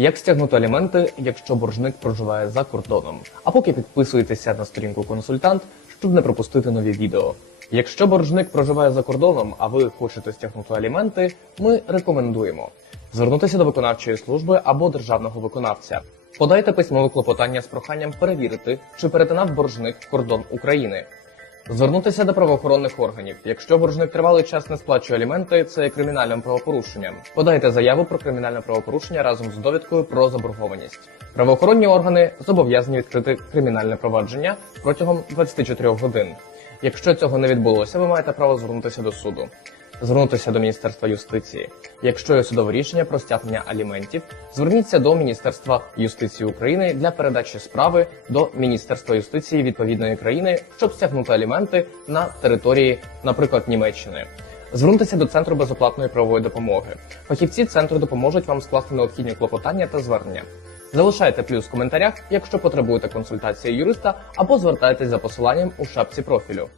Як стягнути аліменти, якщо боржник проживає за кордоном? А поки підписуйтеся на сторінку консультант, щоб не пропустити нові відео. Якщо боржник проживає за кордоном, а ви хочете стягнути аліменти, ми рекомендуємо звернутися до виконавчої служби або державного виконавця. Подайте письмове клопотання з проханням перевірити, чи перетинав боржник кордон України. Звернутися до правоохоронних органів. Якщо боржник тривалий час не сплачує аліменти, це є кримінальним правопорушенням. Подайте заяву про кримінальне правопорушення разом з довідкою про заборгованість. Правоохоронні органи зобов'язані відкрити кримінальне провадження протягом 24 годин. Якщо цього не відбулося, ви маєте право звернутися до суду. Звернутися до Міністерства юстиції. Якщо є судове рішення про стягнення аліментів, зверніться до Міністерства юстиції України для передачі справи до Міністерства юстиції відповідної країни, щоб стягнути аліменти на території, наприклад, Німеччини. Звернутися до центру безоплатної правової допомоги. Фахівці центру допоможуть вам скласти необхідні клопотання та звернення. Залишайте плюс в коментарях, якщо потребуєте консультації юриста, або звертайтесь за посиланням у шапці профілю.